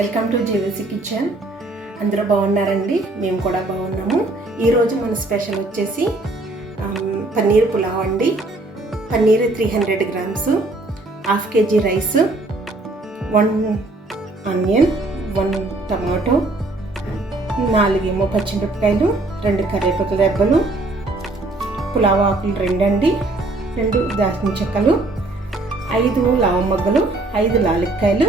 Welcome to GVC kitchen. అందరూ బాగున్నారండి? మేము కూడా బాగున్నాము. ఈరోజు మన స్పెషల్ వచ్చేసి పన్నీర్ పులావ్ అండి. Paneer three hundred grams half kg rice one onion one tomato నాలుగేమో పచ్చిమిరపకాయలు రెండు కరివేపాకు రెబ్బలు పులావ్ ఆకులు రెండండి రెండు దాచిన చెక్కలు ఐదు లవంగలు ఐదు లాలిక్కాయలు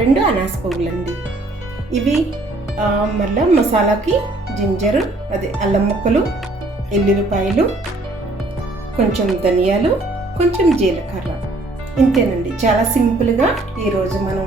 రెండు అనాస పువ్వులండి ఇవి మళ్ళీ మళ్ళా మసాలాకి జింజర్ అదే అల్లం ముక్కలు ఎల్లుల్లిపాయలు కొంచెం ధనియాలు కొంచెం జీలకర్ర. ఇంతేనండి. చాలా సింపుల్గా ఈరోజు మనం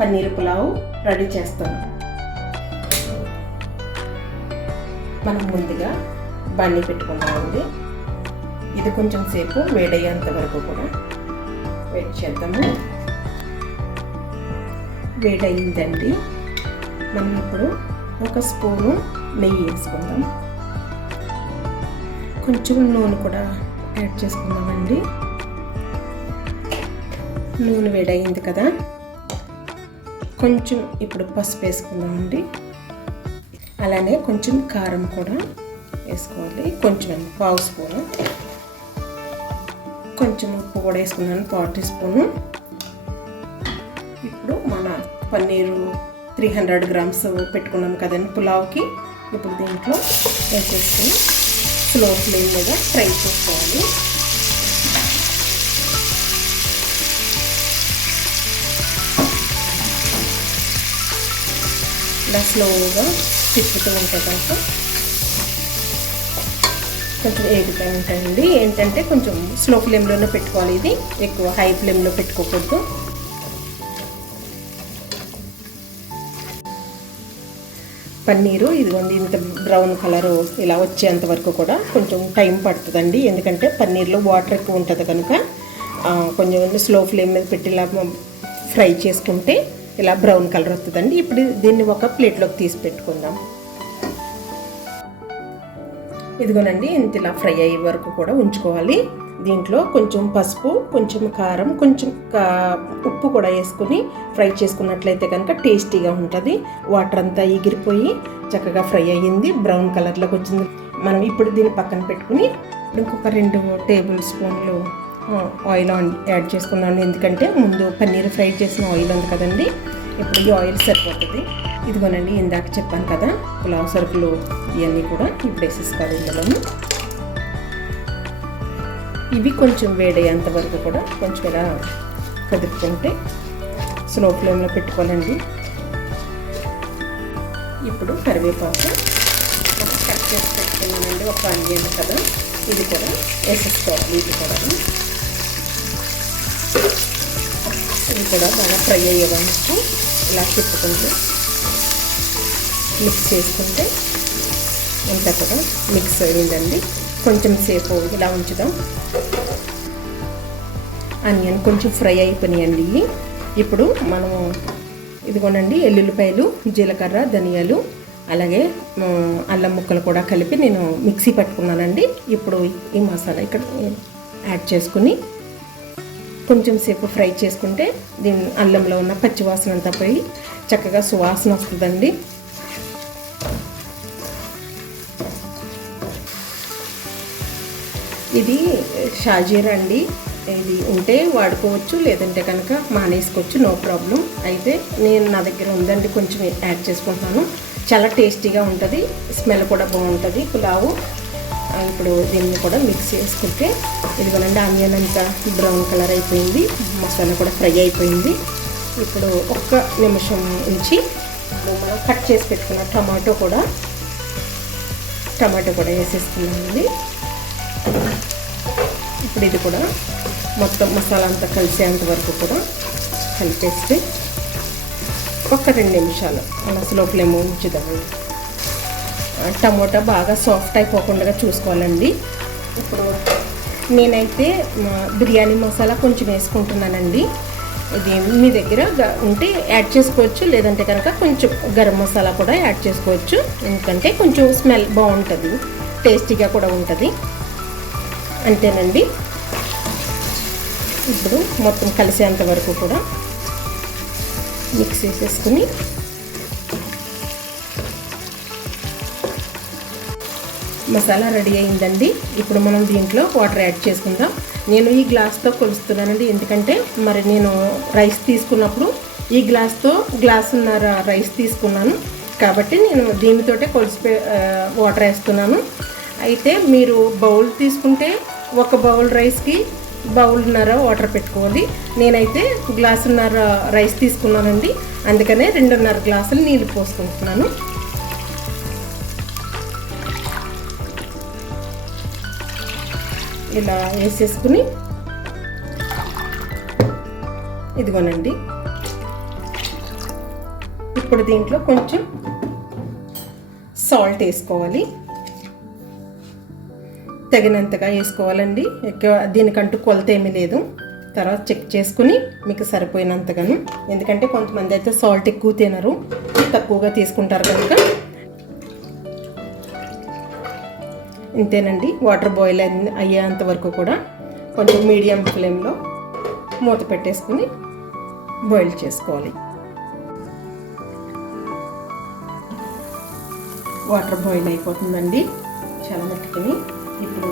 పన్నీర్ పులావ్ రెడీ చేస్తాం. మనం ముందుగా బండి పెట్టుకున్నామండి ఇది కొంచెం సేపు వేడయ్యేంత వరకు కూడా వెయిట్ చేద్దాము. వేడయిందండి మనం ఇప్పుడు ఒక స్పూను నెయ్యి వేసుకుందాం. కొంచెం నూనె కూడా యాడ్ చేసుకుందామండి. నూనె వేడయింది కదా. కొంచెం ఇప్పుడు పసుపు వేసుకుందామండి. అలానే కొంచెం కారం కూడా వేసుకోవాలి. కొంచెం పావు స్పూను. కొంచెం ఉప్పు కూడా వేసుకున్నాను పావు teaspoon. Paneer three hundred grams పెట్టుకున్నాం కదండి పులావ్కి. ఇప్పుడు దీంట్లో వేసేసుకుని స్లో ఫ్లేమ్ మీద ఫ్రై చేసుకోవాలి. ఇలా స్లోగా తిప్పుతూ ఉంటే కనుక కొంచెం ఏగుతూ ఉంటాయండి ఏంటంటే కొంచెం స్లో ఫ్లేమ్లోనే పెట్టుకోవాలి ఇది. ఎక్కువ హై ఫ్లేమ్లో పెట్టుకోకూడదు. పన్నీరు ఇదిగోండి ఇంత బ్రౌన్ కలర్ ఇలా వచ్చేంత వరకు కూడా కొంచెం టైం పడుతుందండి. ఎందుకంటే పన్నీర్లో వాటర్ ఎక్కువ ఉంటుంది కనుక కొంచెం స్లో ఫ్లేమ్ మీద పెట్టి ఇలా ఫ్రై చేసుకుంటే ఇలా బ్రౌన్ కలర్ వస్తుందండి. ఇప్పుడు దీన్ని ఒక ప్లేట్లోకి తీసి పెట్టుకుందాం. ఇదిగోనండి ఇంత ఇలా ఫ్రై అయ్యే వరకు కూడా ఉంచుకోవాలి. దీంట్లో కొంచెం పసుపు కొంచెం కారం కొంచెం కా- ఉప్పు కూడా వేసుకుని ఫ్రై చేసుకున్నట్లయితే కనుక టేస్టీగా ఉంటుంది. వాటర్ అంతా ఎగిరిపోయి చక్కగా ఫ్రై అయ్యింది. బ్రౌన్ కలర్లోకి వచ్చింది. మనం ఇప్పుడు దీన్ని పక్కన పెట్టుకుని ఇప్పుడు ఇంకొక రెండు టేబుల్ స్పూన్లు ఆయిల్ ఆన్ యాడ్ చేసుకున్నాను. ఎందుకంటే ముందు పన్నీర్ ఫ్రై చేసిన ఆయిల్ ఉంది కదండి. ఇప్పుడు ఈ ఆయిల్ సరిపోతుంది. ఇదిగోనండి ఇందాక చెప్పాను కదా పులావ్ సరుకులు ఇవన్నీ కూడా ఇప్పుడు వేసేసుకోవాలి ఇందులోనూ. ఇవి కొంచెం వేడయ్యేంత వరకు కూడా కొంచెం ఇలా కదుపుకుంటే స్లో ఫ్లేమ్లో పెట్టుకోవాలండి. ఇప్పుడు కరివేపాకు మనం కట్ చేసి పెట్టుకున్నానండి ఒక ఆనియన్ కదా. ఇది కూడా వేసేసుకోవాలి ఇది కూడా. ఇది కూడా బాగా ఫ్రై అయ్యే వరకు ఇలా తిప్పుకుంటూ మిక్స్ చేసుకుంటే అంతా కూడా మిక్స్ అయ్యిందండి కొంచెం సేపు ఇలా ఉంచుదాం. ఆనియన్ కొంచెం ఫ్రై అయిపోయినాయండి ఇప్పుడు మనము ఇదిగోనండి ఎల్లుల్లిపాయలు జీలకర్ర ధనియాలు అలాగే అల్లం ముక్కలు కూడా కలిపి నేను మిక్సీ పట్టుకున్నానండి. ఇప్పుడు ఈ మసాలా ఇక్కడ యాడ్ చేసుకుని కొంచెం సేపు ఫ్రై చేసుకుంటే దీని అల్లంలో ఉన్న పచ్చివాసన అంతా పోయి చక్కగా సువాసన వస్తుందండి. ఇది షాజీర్ అండి. ఇది ఉంటే వాడుకోవచ్చు లేదంటే కనుక మానేసుకోవచ్చు నో ప్రాబ్లం. అయితే నేను నా దగ్గర ఉందండి కొంచెం యాడ్ చేసుకుంటాను చాలా టేస్టీగా ఉంటుంది స్మెల్ కూడా బాగుంటుంది పులావు. ఇప్పుడు దీన్ని కూడా మిక్స్ చేసుకుంటే ఇదిగోనండి ఆనియన్ అంతా బ్రౌన్ కలర్ అయిపోయింది మసాలా కూడా ఫ్రై అయిపోయింది. ఇప్పుడు ఒక్క నిమిషం ఉంచి మనం కట్ చేసి పెట్టుకున్న టమాటో కూడా టమాటో కూడా వేసేస్తున్నామండి ఇప్పుడు ఇది కూడా మొత్తం మసాలా అంతా కలిసేంత వరకు కూడా కలిపేస్తే ఒక రెండు నిమిషాలు అలా స్లో ఫ్లేమ్ టమోటా బాగా సాఫ్ట్ అయిపోకుండా చూసుకోవాలండి. ఇప్పుడు నేనైతే బిర్యానీ మసాలా కొంచెం వేసుకుంటున్నానండి. ఇది మీ దగ్గర ఉంటే యాడ్ చేసుకోవచ్చు లేదంటే కనుక కొంచెం గరం మసాలా కూడా యాడ్ చేసుకోవచ్చు. ఎందుకంటే కొంచెం స్మెల్ బాగుంటుంది టేస్టీగా కూడా ఉంటుంది. అంతేనండి ఇప్పుడు మొత్తం కలిసేంత వరకు కూడా మిక్స్ చేసేసుకుని మసాలా రెడీ అయిందండి. ఇప్పుడు మనం దీంట్లో వాటర్ యాడ్ చేసుకుందాం. నేను ఈ గ్లాస్తో కొలుస్తున్నానండి. ఎందుకంటే మరి నేను రైస్ తీసుకున్నప్పుడు ఈ గ్లాస్తో గ్లాసున్నర రైస్ తీసుకున్నాను. కాబట్టి నేను దీనితోటే కొలిసి వాటర్ వేస్తున్నాను. అయితే మీరు బౌల్ తీసుకుంటే ఒక బౌల్ రైస్కి బౌల్న్నర వాటర్ పెట్టుకోవాలి. నేనైతే గ్లాసున్నర రైస్ తీసుకున్నానండి. అందుకనే రెండున్నర గ్లాసులు నీళ్ళు పోసుకుంటున్నాను. ఇలా వేసేసుకుని ఇదిగోనండి. ఇప్పుడు దీంట్లో కొంచెం సాల్ట్ వేసుకోవాలి. తగినంతగా వేసుకోవాలండి. ఎక్కువ దీనికంటూ కొలత ఏమీ లేదు. తర్వాత చెక్ చేసుకుని మీకు సరిపోయినంతగాను. ఎందుకంటే కొంతమంది అయితే సాల్ట్ ఎక్కువ తినరు. తక్కువగా తీసుకుంటారు కనుక. ఇంతేనండి. వాటర్ బాయిల్ అయ్యేంత వరకు కూడా కొంచెం మీడియం ఫ్లేమ్లో మూత పెట్టేసుకుని బాయిల్ చేసుకోవాలి. వాటర్ బాయిల్ అయిపోతుందండి. చాలా మట్టుకుని ఇప్పుడు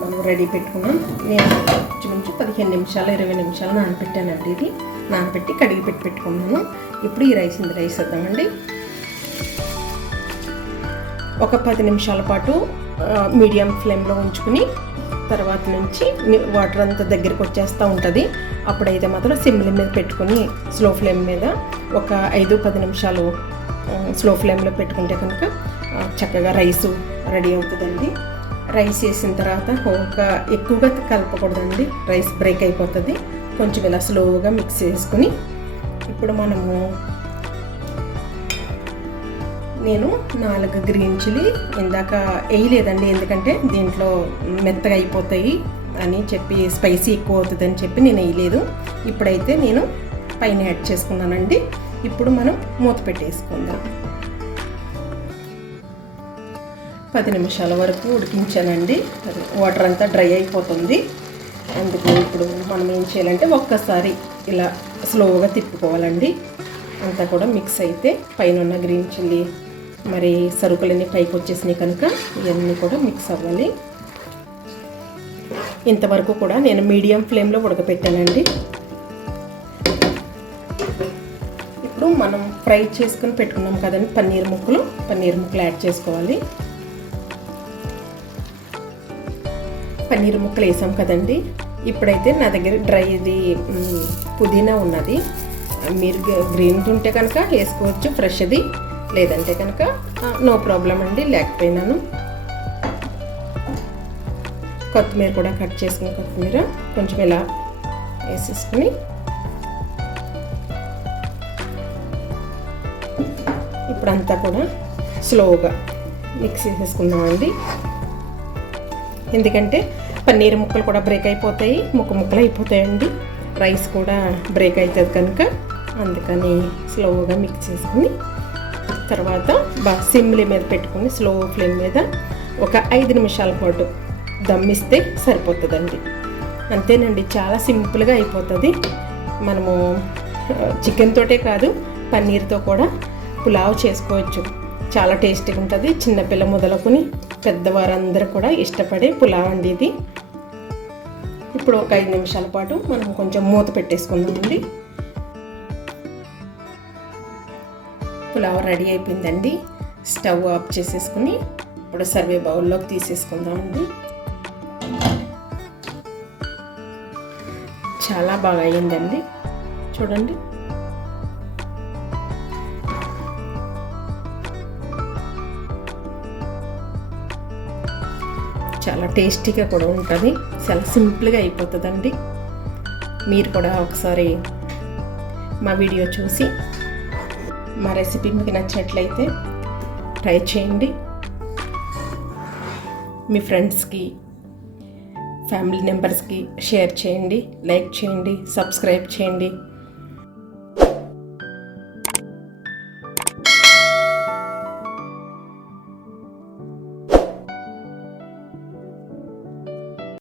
మనం రెడీ పెట్టుకున్నాం. నేను ఇంచుమించు పదిహేను నిమిషాలు ఇరవై నిమిషాలు నానబెట్టానండి ఇది. నానబెట్టి కడిగి పెట్టి పెట్టుకున్నాను. ఇప్పుడు ఈ రైస్ ఇందులో రైస్ ఒక పది నిమిషాల పాటు మీడియం ఫ్లేమ్లో ఉంచుకుని తర్వాత నుంచి వాటర్ అంతా దగ్గరికి వచ్చేస్తూ ఉంటుంది. అప్పుడైతే మాత్రం సిమ్ల మీద పెట్టుకుని స్లో ఫ్లేమ్ మీద ఒక ఐదు పది నిమిషాలు స్లో ఫ్లేమ్లో పెట్టుకుంటే కనుక చక్కగా రైస్ రెడీ అవుతుందండి. రైస్ వేసిన తర్వాత ఒక ఎక్కువగా కలపకూడదండి. రైస్ బ్రేక్ అయిపోతుంది. కొంచెం ఇలా స్లోగా మిక్స్ చేసుకుని ఇప్పుడు మనము నేను నాలుగు గ్రీన్ చిల్లీ ఇందాక వేయలేదండి. ఎందుకంటే దీంట్లో మెత్తగా అయిపోతాయి అని చెప్పి స్పైసీ ఎక్కువ అవుతుందని చెప్పి నేను వేయలేదు. ఇప్పుడైతే నేను పైన యాడ్ చేసుకున్నానండి. ఇప్పుడు మనం మూత పెట్టేసుకుందాం. పది నిమిషాల వరకు ఉడికించానండి. వాటర్ అంతా డ్రై అయిపోతుంది. అందుకు ఇప్పుడు మనం ఏం చేయాలంటే ఒక్కసారి ఇలా స్లోగా తిప్పుకోవాలండి. అంతా కూడా మిక్స్ అయితే పైన ఉన్న గ్రీన్ చిల్లీ మరి సరుకులన్నీ పైకి వచ్చేసినాయి కనుక ఇవన్నీ కూడా మిక్స్ అవ్వాలి. ఇంతవరకు కూడా నేను మీడియం ఫ్లేమ్లో ఉడకపెట్టానండి. ఇప్పుడు మనం ఫ్రై చేసుకుని పెట్టుకున్నాం కదండి పన్నీర్ ముక్కలు. పన్నీర్ ముక్కలు యాడ్ చేసుకోవాలి. పన్నీర్ ముక్కలు వేసాం కదండి. ఇప్పుడైతే నా దగ్గర డ్రై ఇది పుదీనా ఉన్నది. మీరు గ్రీన్ ఉంటే కనుక వేసుకోవచ్చు ఫ్రెష్ది. లేదంటే కనుక నో ప్రాబ్లం అండి లేకపోయినాను. కొత్తిమీర కూడా కట్ చేసుకుని కొత్తిమీర కొంచెం ఇలా వేసేసుకుని. ఇప్పుడంతా కూడా స్లోగా మిక్స్ చేసేసుకుందామండి. ఎందుకంటే పన్నీర్ ముక్కలు కూడా బ్రేక్ అయిపోతాయి ముక్క ముక్కలు అయిపోతాయండి రైస్ కూడా బ్రేక్ అవుతుంది కనుక అందుకని స్లోగా మిక్స్ చేసుకుని తర్వాత బాగా సిమ్లీ మీద పెట్టుకుని స్లో ఫ్లేమ్ మీద ఒక ఐదు నిమిషాల పాటు దమ్మిస్తే సరిపోతుందండి. అంతేనండి చాలా సింపుల్గా అయిపోతుంది. మనము చికెన్ తోటే కాదు పన్నీర్తో కూడా పులావ్ చేసుకోవచ్చు. చాలా టేస్టీగా ఉంటుంది. చిన్నపిల్ల మొదలుకొని పెద్దవారందరూ కూడా ఇష్టపడే పులావ్ అండి ఇది. ఇప్పుడు ఒక ఐదు నిమిషాల పాటు మనం కొంచెం మూత పెట్టేసుకుందామండి. పులావ్ రెడీ అయిపోయిందండి. స్టవ్ ఆఫ్ చేసేసుకుని ఇప్పుడు సర్వే బౌల్లోకి తీసేసుకుందామండి. చాలా బాగా అయ్యిందండి. చూడండి. చాలా టేస్టీగా కూడా ఉంటుంది. చాలా సింపుల్గా అయిపోతుందండి. మీరు కూడా ఒకసారి మా వీడియో చూసి మా రెసిపీ మీకు నచ్చినట్లయితే ట్రై చేయండి. మీ ఫ్రెండ్స్కి ఫ్యామిలీ మెంబర్స్కి షేర్ చేయండి లైక్ చేయండి సబ్స్క్రైబ్ చేయండి.